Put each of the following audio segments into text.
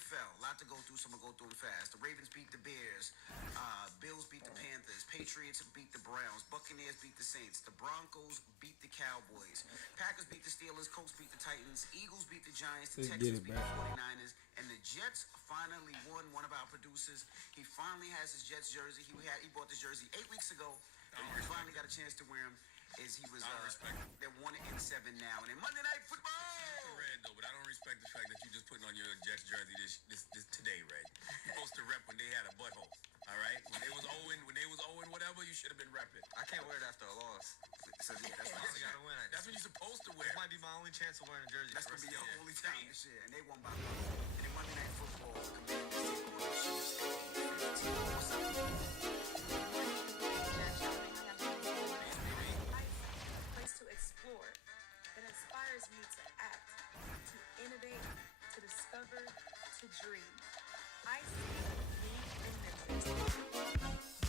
NFL, a lot to go through, so I'm going to go through them fast. The Ravens beat the Bears. Bills beat the Panthers. Patriots beat the Browns. Buccaneers beat the Saints. The Broncos beat the Cowboys. Packers beat the Steelers. Colts beat the Titans. Eagles beat the Giants. The Texans beat the 49ers. And the Jets finally won. One of our producers, he finally has his Jets jersey. He bought this jersey 8 weeks ago. And he finally got a chance to wear him. They're 1-7 now. And in Monday Night Football. Red though, but I don't respect the fact that you just putting on your Jets jersey this today, Red. You're supposed to rep when they had a butthole. All right, when they was owing whatever, you should have been repping. I can't wear it after a loss. So yeah, that's why I gotta win it. That's what you're supposed to wear. This might be my only chance of wearing a jersey. That's gonna be your only time this year, and they won by 1. And in Monday Night Football, Commanders take on the Chiefs 18-15. What's up? To explore that inspires me to act, to innovate, to discover, to dream. I see me in Memphis.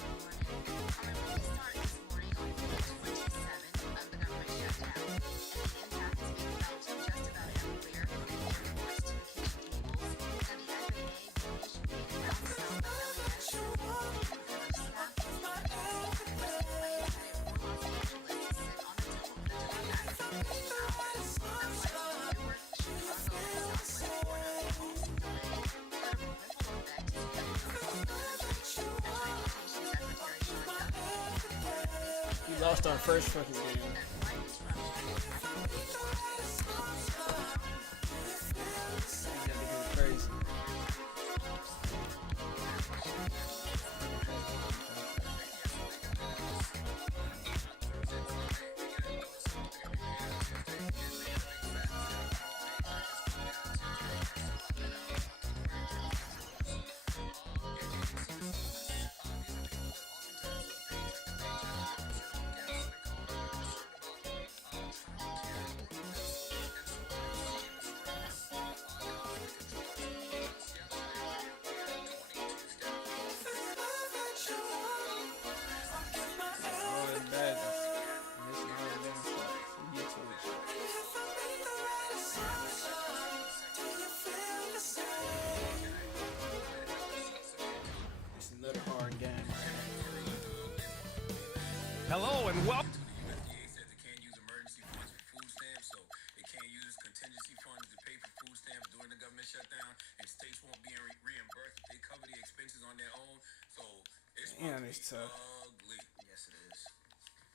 We start this morning on day 27 of the government shutdown, and the impact is being felt just about everywhere, from the airports to the kitchen tables. Now the FAA will issue data down south of LAX to cover staff We lost our first fucking game. Crazy. Hello and welcome. The USDA said they can't use emergency funds for food stamps, so they can't use contingency funds to pay for food stamps during the government shutdown, and states won't be reimbursed if they cover the expenses on their own. So it's ugly. Yes, it is.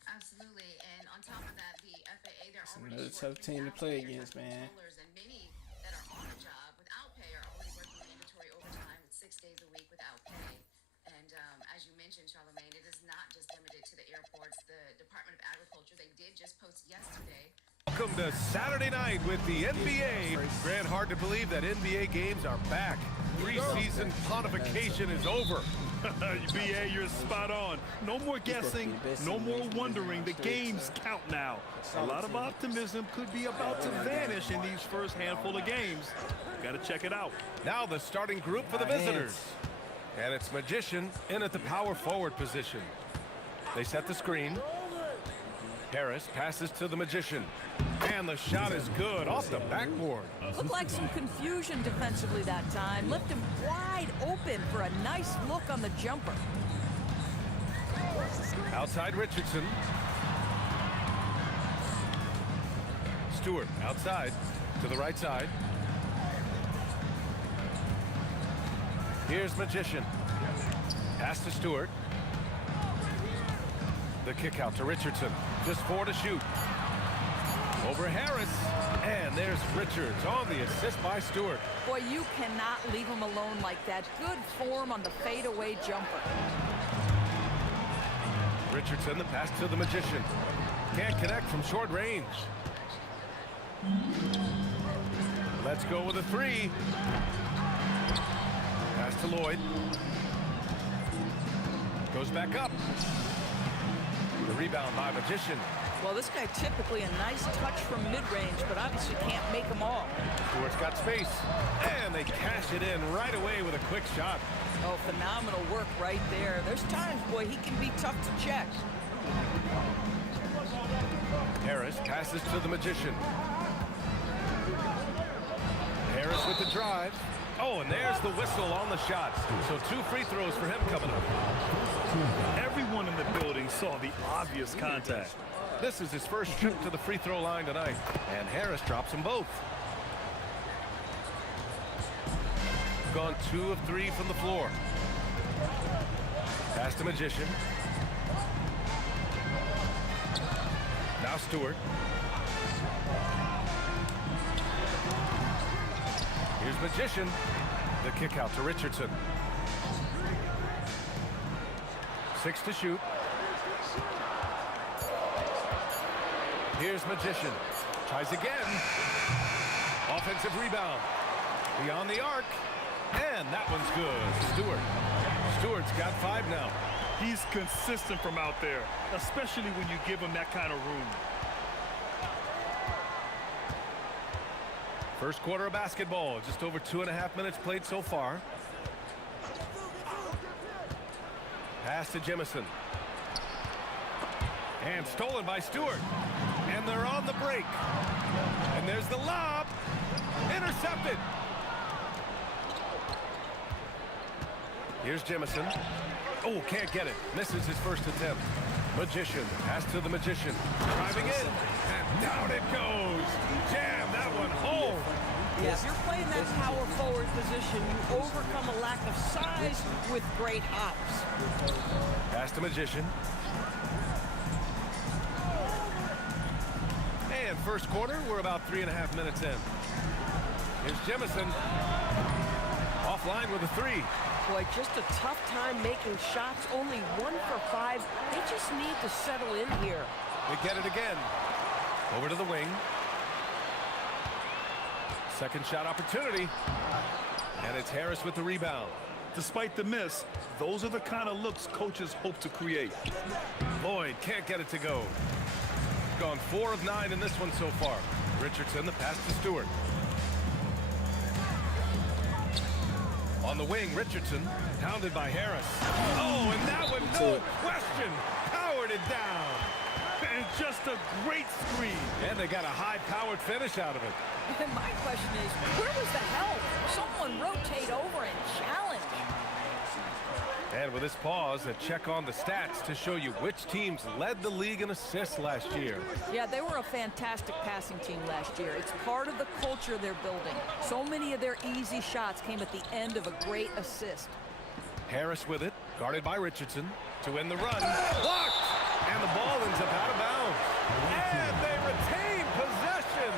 Absolutely, and on top of that, the FAA, they're already another tough team to play against, man. And many that are on a job without pay are already working mandatory overtime 6 days a week without pay. And as you mentioned, Charlemagne, it is not just limited to the airports. The Department of Agriculture, they did just post yesterday. Welcome to Saturday night with the NBA. Grant, hard to believe that NBA games are back. Preseason pontification is over. BA, you're spot on. No more guessing, no more wondering. The games count now. A lot of optimism could be about to vanish in these first handful of games. Got to check it out. Now the starting group for the visitors. And it's Magician in at the power forward position. They set the screen. Harris passes to the Magician. And the shot is good off the backboard. Looked like some confusion defensively that time. Left him wide open for a nice look on the jumper. Outside Richardson. Stewart outside to the right side. Here's Magician. Pass to Stewart. The kick out to Richardson. Just 4 to shoot. Over Harris. And there's Richards on the assist by Stewart. Boy, you cannot leave him alone like that. Good form on the fadeaway jumper. Richardson, the pass to the Magician. Can't connect from short range. Let's go with a 3. Pass to Lloyd. Goes back up. The rebound by Magician. Well, this guy typically a nice touch from mid-range, but obviously can't make them all. Stewart's got space. And they cash it in right away with a quick shot. Oh, phenomenal work right there. There's times, boy, he can be tough to check. Harris passes to the Magician. Harris Harris with the drive. Oh, and there's the whistle on the shot. So 2 free throws for him coming up. Everyone in the building saw the obvious contact. This is his first trip to the free throw line tonight. And Harris drops them both. Gone 2 of 3 from the floor. Pass to Magician. Now Stewart. Here's Magician. The kick out to Richardson. 6 to shoot. Here's Magician. Tries again. Offensive rebound. Beyond the arc. And that one's good. Stewart. Stewart's got 5 now. He's consistent from out there, especially when you give him that kind of room. First quarter of basketball. Just over 2.5 minutes played so far. Pass to Jemison. And stolen by Stewart. And they're on the break. And there's the lob. Intercepted. Here's Jemison. Oh, can't get it. Misses his first attempt. Magician. Pass to the Magician. Driving in. And down it goes. Jam that one home. Yeah, if you're playing that power forward position, you overcome a lack of size with great hops. Pass to Magician. And first quarter, we're about 3.5 minutes in. Here's Jemison. Offline with a 3. Boy, just a tough time making shots. Only 1 for 5. They just need to settle in here. They get it again. Over to the wing. Second shot opportunity. And it's Harris with the rebound. Despite the miss, those are the kind of looks coaches hope to create. Lloyd can't get it to go. Gone 4 of 9 in this one so far. Richardson, the pass to Stewart. On the wing, Richardson, pounded by Harris. Oh, and that one, no question, powered it down. And just a great screen. And they got a high-powered finish out of it. And my question is, where was the help? Someone rotate over and challenge. And with this pause, a check on the stats to show you which teams led the league in assists last year. Yeah, they were a fantastic passing team last year. It's part of the culture they're building. So many of their easy shots came at the end of a great assist. Harris with it, guarded by Richardson, to win the run. Blocked! And the ball ends up out of bounds. And they retain possession.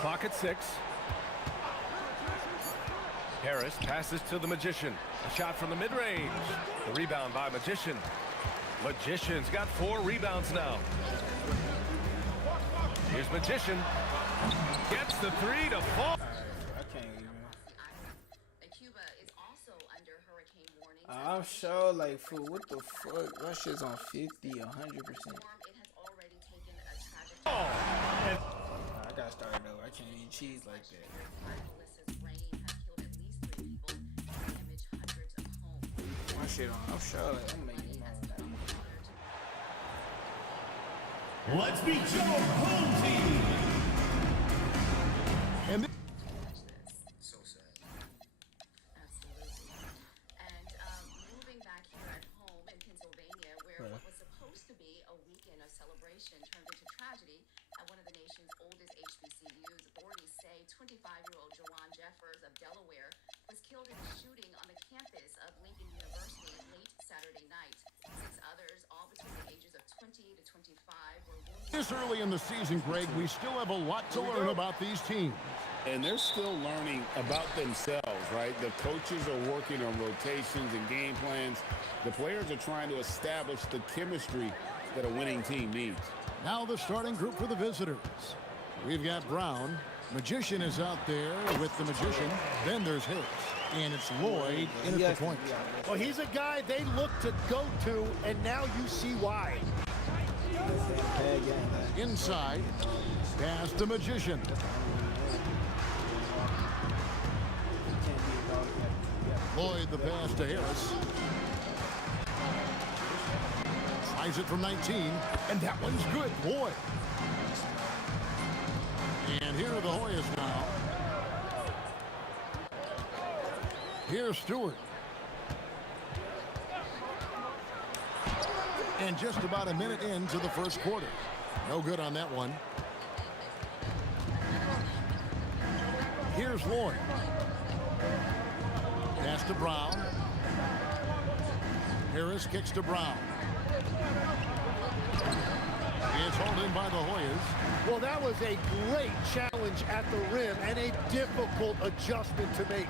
Clock at 6. Harris passes to the Magician. A shot from the mid-range. The rebound by Magician. Magician's got 4 rebounds now. Here's Magician. Gets the 3 to fall. I can't even. Cuba is also under hurricane warning. I'm sure, like, fool, what the fuck? That shit's on 50, 100%. It has already taken a tragic I gotta start it over. I can't eat cheese like that. Melissa's rain has killed at least 3 people and damaged hundreds of homes. My shit on. I'm sure, like, I'm making Let's meet your home team. And So sad. Absolutely. And moving back here at home in Pennsylvania, where what was supposed to be a weekend of celebration turned into tragedy at one of the nation's oldest HBCUs. Authorities say 25-year-old Jawan Jeffers of Delaware was killed in a shooting on the campus of Lincoln University late Saturday night. 6 others, all between the ages of 20 to 25, were wounded. this early in the season, Greg, we still have a lot to learn about these teams. And they're still learning about themselves, right? The coaches are working on rotations and game plans. The players are trying to establish the chemistry that a winning team needs. Now the starting group for the visitors. We've got Brown. Magician is out there with the Magician. Then there's Harris. And it's Lloyd in at the point. Well, he's a guy they look to go to, and now you see why. Inside, past the Magician. Lloyd the pass to Harris. Tries it from 19, and that one's good. Lloyd. Here's Stewart. And just about a minute into the first quarter. No good on that one. Here's Lloyd. Pass to Brown. Harris kicks to Brown. It's hauled in by the Hoyas. Well, that was a great challenge at the rim and a difficult adjustment to make.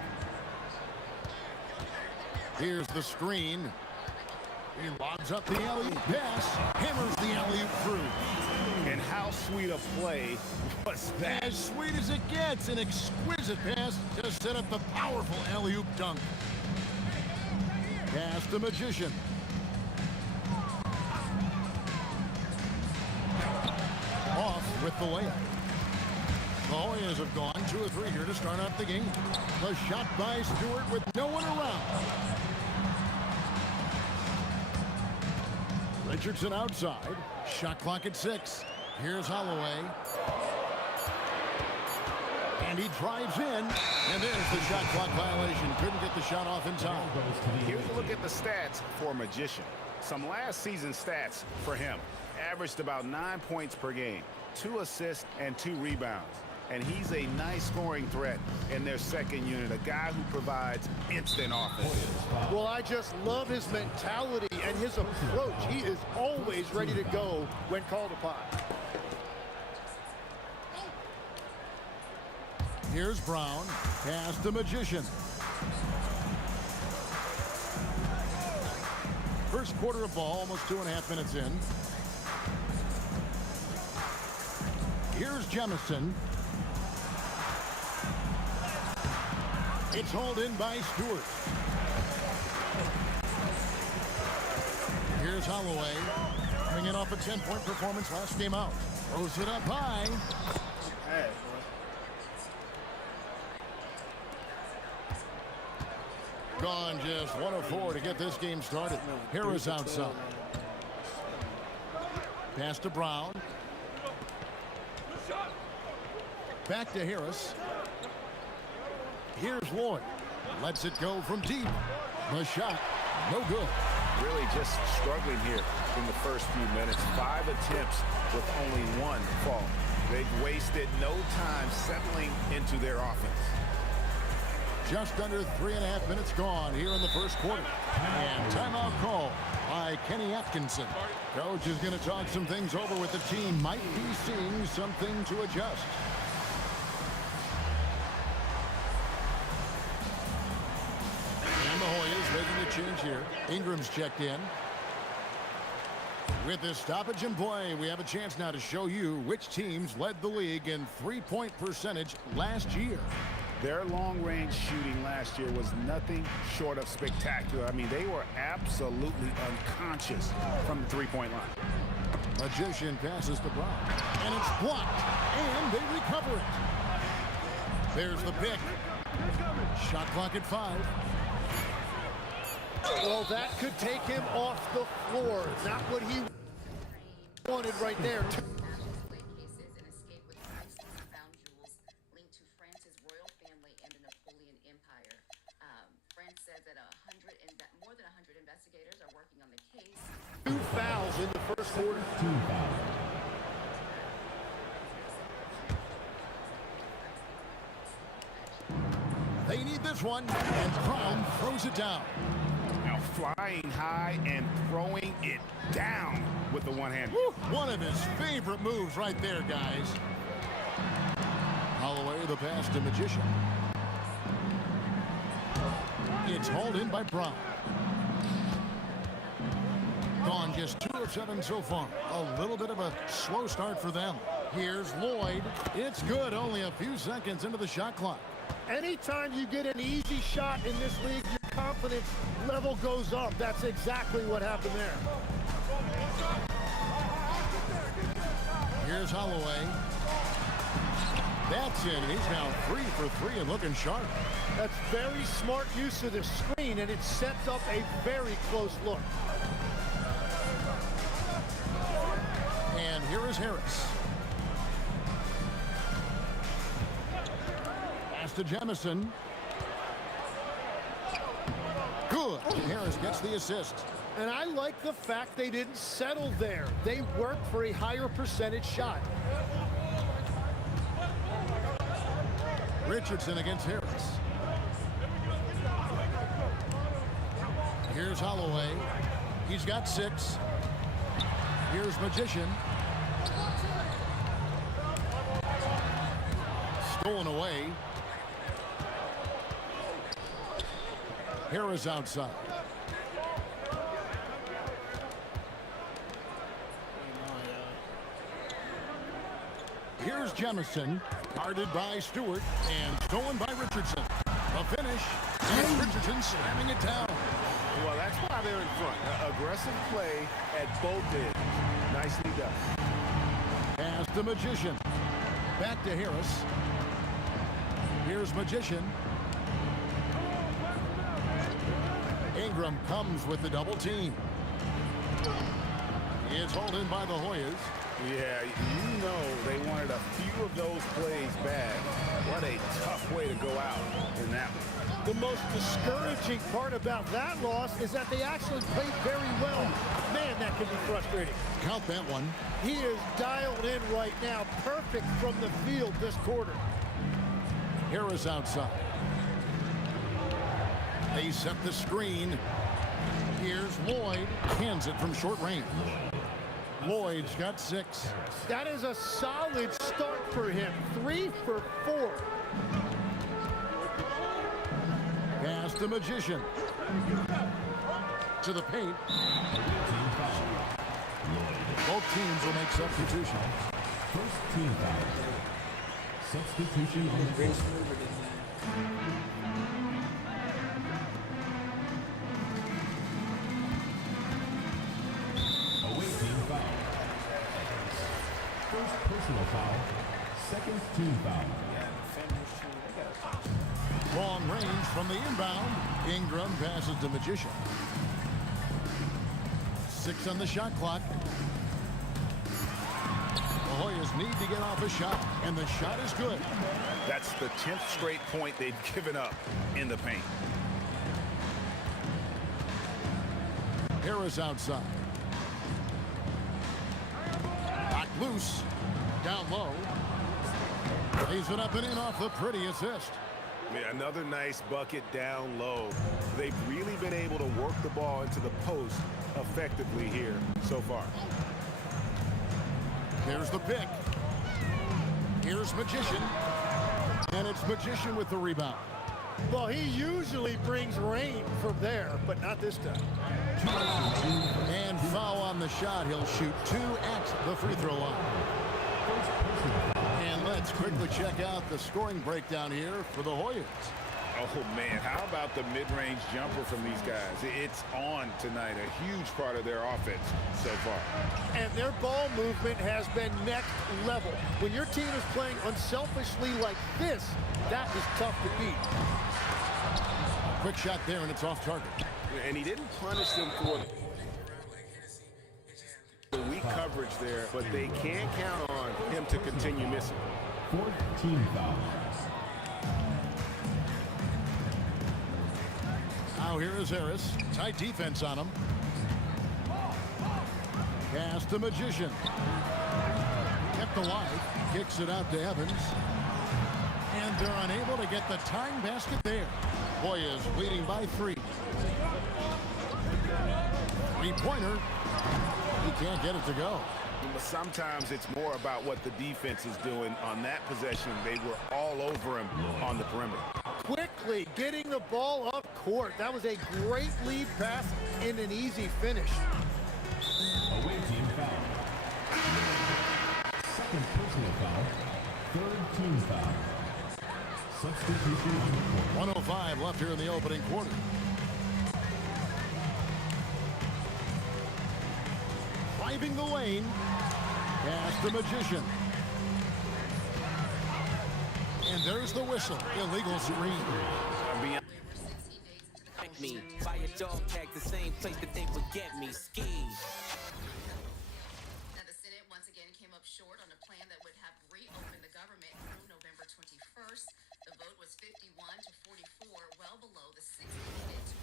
Here's the screen. He lobs up the alley pass, hammers the alley-oop through. And how sweet a play was that? As sweet as it gets, an exquisite pass to set up the powerful alley-oop dunk. Pass to Magician. Off with the layup. The Hoyas have gone 2 of 3 here to start out the game. The shot by Stewart with no one around. Richardson outside. Shot clock at 6. Here's Holloway. And he drives in. And there's the shot clock violation. Couldn't get the shot off in time. Here's a look at the stats for Magician. Some last season stats for him. Averaged about 9 points per game, 2 assists and 2 rebounds. And he's a nice scoring threat in their second unit, a guy who provides instant offense. Well, I just love his mentality and his approach. He is always ready to go when called upon. Here's Brown. Pass to Magician. First quarter of ball, almost 2.5 minutes in. Here's Jemison. It's hauled in by Stewart. Here's Holloway. Coming in off a 10-point performance last game out. Throws it up high. Hey, Gone just 1 of 4 to get this game started. Harris outside. Pass to Brown. Back to Harris. Here's Lloyd. Lets it go from deep. The shot, no good. Really just struggling here in the first few minutes. 5 attempts with only 1 fall. They've wasted no time settling into their offense. Just under 3.5 minutes gone here in the first quarter. And timeout call by Kenny Atkinson. Coach is going to talk some things over with the team. Might be seeing something to adjust. And the Hoyas making a change here. Ingram's checked in. With this stoppage in play, we have a chance now to show you which teams led the league in three-point percentage last year. Their long-range shooting last year was nothing short of spectacular. I mean, they were absolutely unconscious from the three-point line. Magician passes to Brown. And it's blocked. And they recover it. There's the pick. Shot clock at 5. Well, that could take him off the floor. Not what he wanted right there. Two fouls in the first quarter. They need this one, and Brown throws it down. Now flying high and throwing it down with the one hand. One of his favorite moves right there, guys. Holloway, the pass to Magician. It's hauled in by Brown. Gone just 2 of 7 so far. A little bit of a slow start for them. Here's Lloyd. It's good, only a few seconds into the shot clock. Anytime you get an easy shot in this league, your confidence level goes up. That's exactly what happened there. Here's Holloway. That's in. He's now 3 for 3 and looking sharp. That's very smart use of the screen, and it sets up a very close look. And here is Harris. Pass to Jemison. Good. Harris gets the assist. And I like the fact they didn't settle there. They worked for a higher percentage shot. Richardson against Harris. Here's Holloway. He's got 6. Here's Magician. Stolen away. Harris outside. Here's Jemison, guarded by Stewart, and stolen by Richardson. The finish, and Richardson slamming it down. Well, that's why they're in front. Aggressive play at both ends. Nicely done. Pass the Magician. Back to Harris. Here's Magician. Ingram comes with the double team. It's hauled in by the Hoyas. Yeah, you know they wanted a few of those plays bad. What a tough way to go out in that one. The most discouraging part about that loss is that they actually played very well. Man, that can be frustrating. Count that one. He is dialed in right now. Perfect from the field this quarter. Harris outside. They set the screen. Here's Lloyd. Cans it from short range. Lloyd's got 6. That is a solid start for him. 3 for 4. Pass the Magician. To the paint. Both teams will make substitutions. First team foul. Substitution on the bench. Away team foul. First personal foul. Second team foul. Long range from the inbound. Ingram passes to Magician. 6 on the shot clock. The Hoyas need to get off a shot, and the shot is good. That's the 10th straight point they've given up in the paint. Harris outside. Knocked loose. Down low. Lays it up and in off the pretty assist. Yeah, another nice bucket down low. They've really been able to work the ball into the post effectively here so far. Here's the pick. Here's Magician. And it's Magician with the rebound. Well, he usually brings rain from there, but not this time. And foul on the shot. He'll shoot 2 at the free throw line. And let's quickly check out the scoring breakdown here for the Hoyas. Oh, man, how about the mid-range jumper from these guys? It's on tonight, a huge part of their offense so far. And their ball movement has been next level. When your team is playing unselfishly like this, that is tough to beat. Quick shot there, and it's off target. And he didn't punish them for the weak coverage there, but they can't count on him to continue missing. Fourth team foul. Now here is Harris. Tight defense on him. Pass to Magician. Kept alive. Kicks it out to Evans. And they're unable to get the tying basket there. Hoyas leading by 3. Three-pointer. He can't get it to go. But sometimes it's more about what the defense is doing. On that possession, they were all over him on the perimeter. Quickly getting the ball up court. That was a great lead pass and an easy finish. Away team foul. Second personal foul. Third team foul. Substitution on the court. 105 left here in the opening quarter. Driving the lane. Pass the Magician. And there's the whistle. Illegal screen. Me by a dog tag, the same place that they would get me. Ski. Now, the Senate once again came up short on a plan that would have reopened the government through November 21st. The vote was 51 to 44, well below the 60 needed to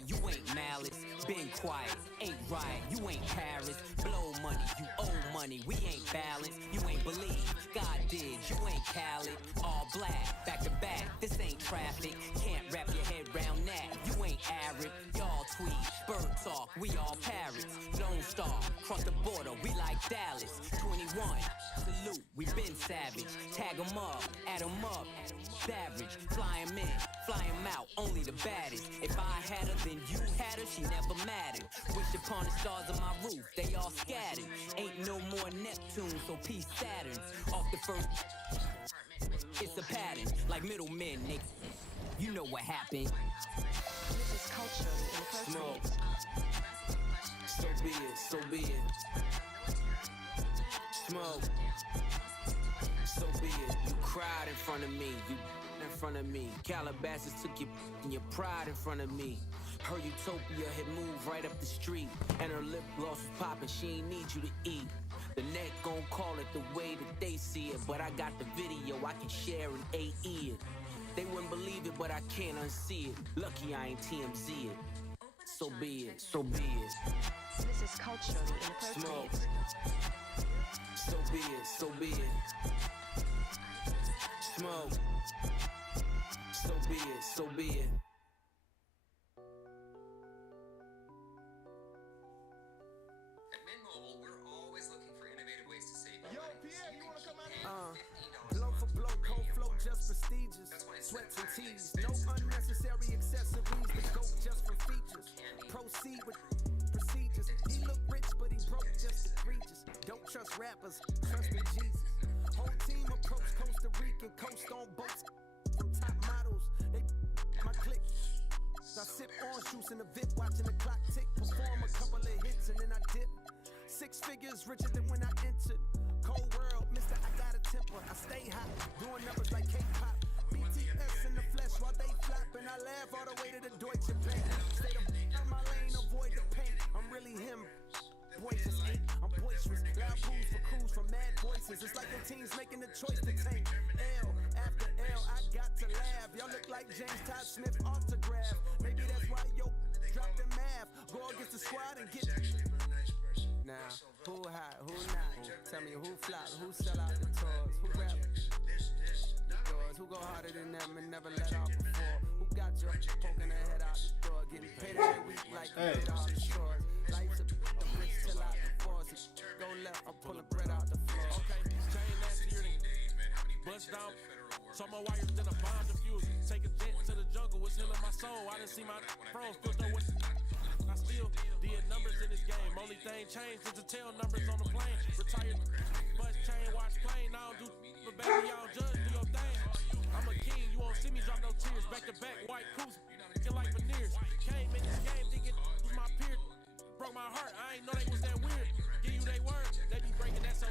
right, you ain't malice. Been quiet, ain't right, you ain't Paris. Blow money, you owe money, we ain't balanced. You ain't believe, God did, you ain't Khaled. All black, back to back, this ain't traffic. Can't wrap your head round that, you ain't Arab. Y'all tweet, bird talk, we all parrots. Lone Star, cross the border, we like Dallas. 21, salute, we been savage. Tag 'em up, add 'em up. Savage, fly 'em in, fly 'em out, only the baddest. If I had her, then you had her, she never mattered. Wish upon the stars on my roof, they all scattered. Ain't no more Neptune, so peace Saturn. Off the first, it's a pattern, like middlemen, nigga. You know what happened. This is culture in the first Smoke. place. So be it, so be it. Smoke. So be it. You cried in front of me, you in front of me. Calabasas took your pride in front of me. Her utopia had moved right up the street, and her lip gloss was popping. She ain't need you to eat. The net gon' call it the way that they see it, but I got the video I can share in AE it. They wouldn't believe it, but I can't unsee it. Lucky I ain't TMZ it. So be it, so be it. This is culture in the first Smoke. place. So be it, so be it. Smoke. So be it, so be it. At Mint Mobile, we're always looking for innovative ways to save you money. Pierre, you wanna come out here? Blow for blow, cold flow, just prestigious. Sweats and tees, no unnecessary accessories. The goat just for features. Proceed with procedures. He look rich, but he broke just egregious. Don't trust rappers, trust in Jesus. Whole team approach Costa Rican, coast on boats. From top models, they my click. I sip orange juice in the VIP, watching the clock tick. Perform a couple of hits and then I dip. 6 figures richer than when I entered. Cold world, mister, I got a temper. I stay hot, doing numbers like K-pop. BTS in the flesh while they flap, and I laugh all the way to the Deutsche Bank. Stay the my lane, avoid the pain. I'm really him. Boy just ain't, I'm boisterous. Loud pools for crews from mad voices. It's like the team's making the choice to tank. L after L, I got to laugh. Y'all look like James Todd Smith autograph. Maybe that's why yo drop the math. Go against the squad and get. Now, who hot, who not? Tell me who flop, who sell out the tours, who rap doors, who go harder than them and never let out before. Who got you poking their head out the door, getting paid every week like you did all the stores. Life's a rich till out the force. Go left, I'm pulling bread out the floor. Okay, chain last year, bust down. So my wires than a bomb diffuser. Take a jet to the jungle, it's healing my soul. I didn't see my pros filter with. I still did numbers in this game. Only thing changed is the tail numbers on the plane. Retired, bus chain, watch plane. I don't do but baby, y'all judge, do your thing. I'm a king, you won't see me drop no tears. Back to back, white coops, looking like veneers. Came in this game thinking was my peer. Broke my heart, I ain't know they was that weird. Give you they word, they be breaking that so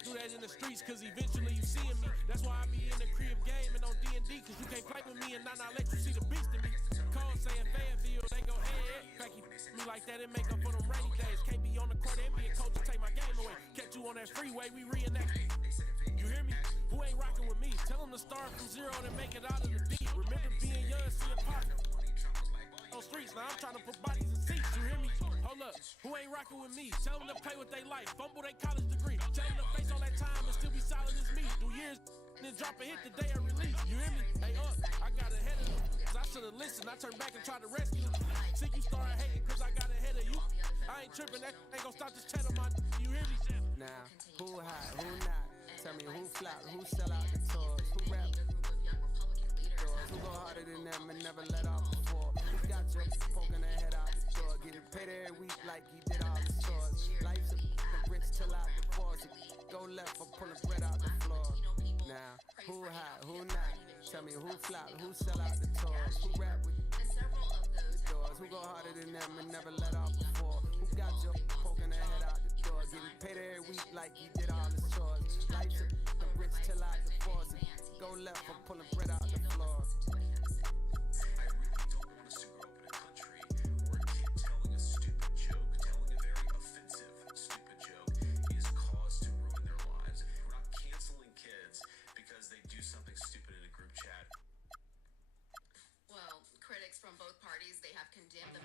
do that in the streets, cause eventually you seeing me. That's why I be in the crib game and on D&D, cause you can't play with me and not let you see the beast in me. Cole saying Fayetteville, they go back you me like that and make up for them rainy days. Can't be on the court and be a coach to take my game away. Catch you on that freeway, we reenact. You hear me? Who ain't rocking with me? Tell them to start from zero and make it out of the deep. Remember being young, seeing pop on streets. Now I'm trying to put bodies in seats. You hear me? Hold up. Who ain't rocking with me? Tell them to play with their life. Fumble their college degree. Tell them to face all that time and still be solid as me. Do years and then drop a hit the day I release. You hear me? Hey, I got ahead of them. I should've listened. I turned back and tried to rescue them. See, you started hating cause I got ahead of you. I ain't tripping. That ain't gonna stop this chat on my. You hear me? Now, who hot, who not? Tell me who flop, who sell out the tours, who rap doors, who go harder than them and never let off before. Who got you poking their head out the door, getting paid every week like he did all the stores. Life's a rich till out the force. Go left, I'm pulling bread out the floor. Now, who hot, who not? Tell me who flop, who sell out the tours, who rap with doors, who go harder than them and never let off before. Who got you poking their head out the door, getting paid every week like he did all the chores. Life's a rich till out the force. Go left, I'm pulling bread out the floor. Well, critics from both parties, they have condemned the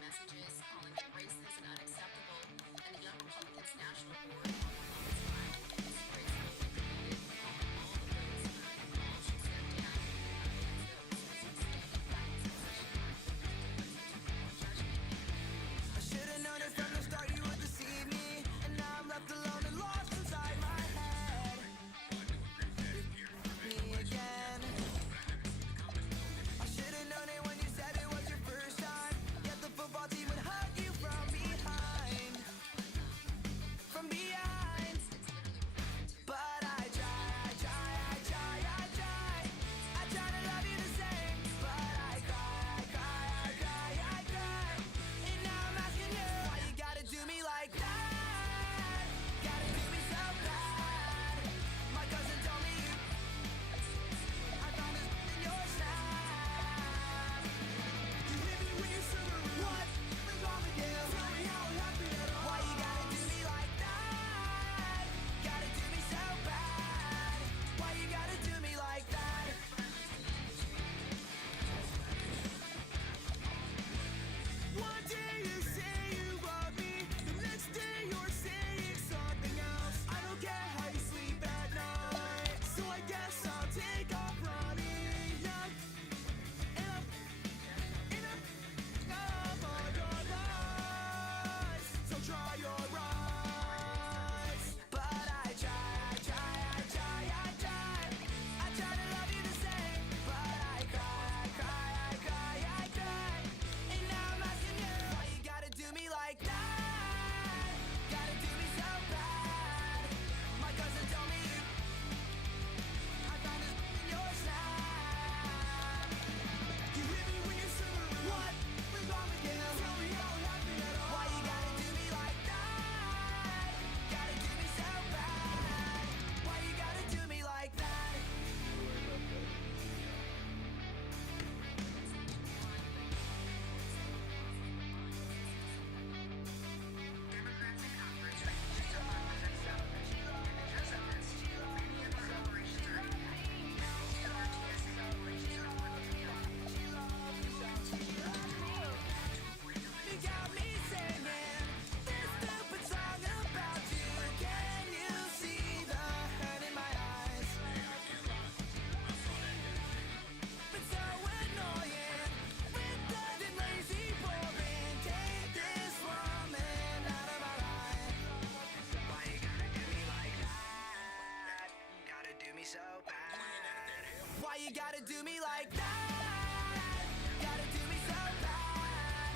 Why you gotta do me like that? Gotta do me so bad.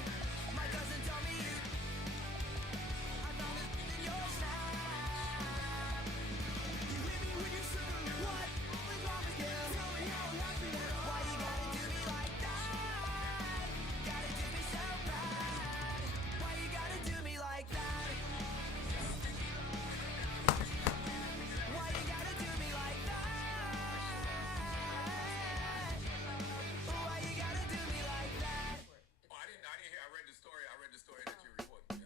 My cousin told me you. I found it in your snap. You hit me when you should. What is wrong with you? Tell me how happy that I'm. Why you gotta do me like that? Gotta do me so bad. Why you gotta do me like that? Why you gotta do me like that? Why you gotta do me like that? Oh, I didn't hear. I read the story. I read the story that you reported.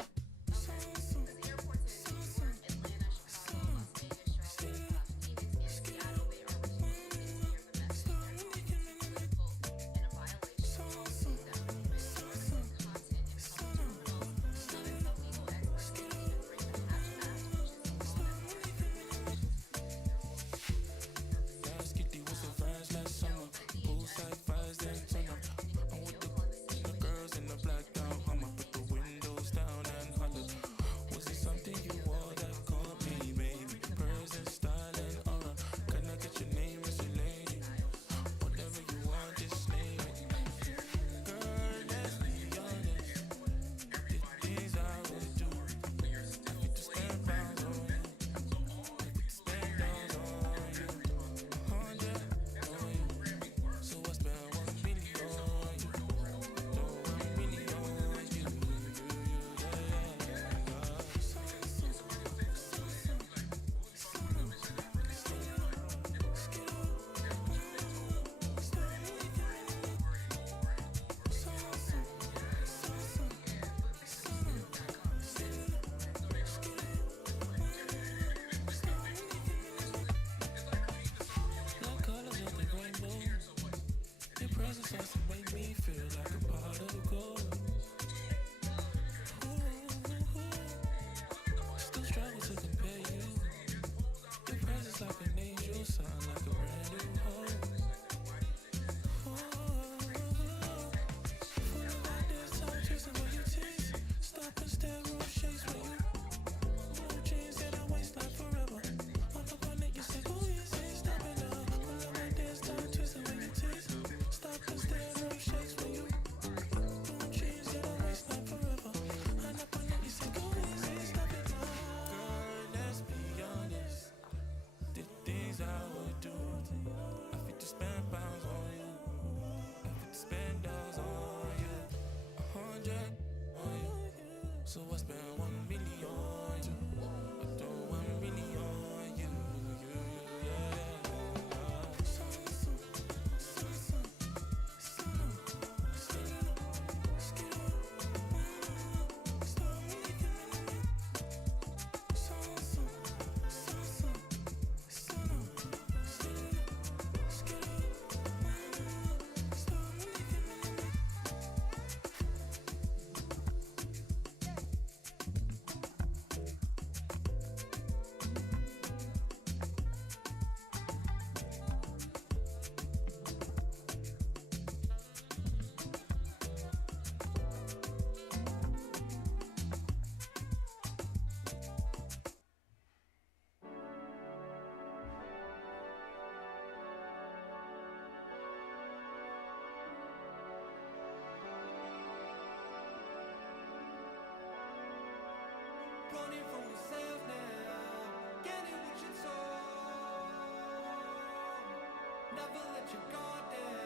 The airports in New York, Atlanta, Chicago, Las Vegas, Charlotte, Phoenix, and Seattle, they are refusing to hear the message. Their content is political and a violation of policies that prohibit certain content in public terminals. Some legal experts can even bring the hatch act, which is a law that bars communications between their workers. Last kitty was a vibes last summer. Poolside vibes then turn up. I'm with the girls in the black down Hummer. Put the windows down and holler. Was it something you wore that caught me, baby? Present, style, and aura. Can I get your name, Mr. Lady? Whatever you want, just name it. Girl, let's be honest. The things I would do. I fit to spend pounds on you. I fit to spend dollars on you. 100 on you. So I spend 1 million on you. No, 1 million on you. Like colors of the rainbow. Your presence has to make me feel like a part of the gold. Still struggle to compare you. Your presence like an angel, sound like a brand new hope. Full of ideas, time chasing what you taste. Stop and stare, room shakes when you. Blue jeans that I waste like forever. I'm up on it, you say, oh yes, ain't stopping now. Full of ideas, time chasing what you taste. Stop and stare, room shakes when you. Blue jeans that I waste like forever. I'm up on it, you say, oh yes, ain't stopping now. Girl, let's be honest. The things I would do. I fit to spend pounds on you. I fit to spend dollars on you. 100 on you. So I spend 1 million on you. I throw 1 million on you. Running from yourself now, getting what you told. Never let your guard down.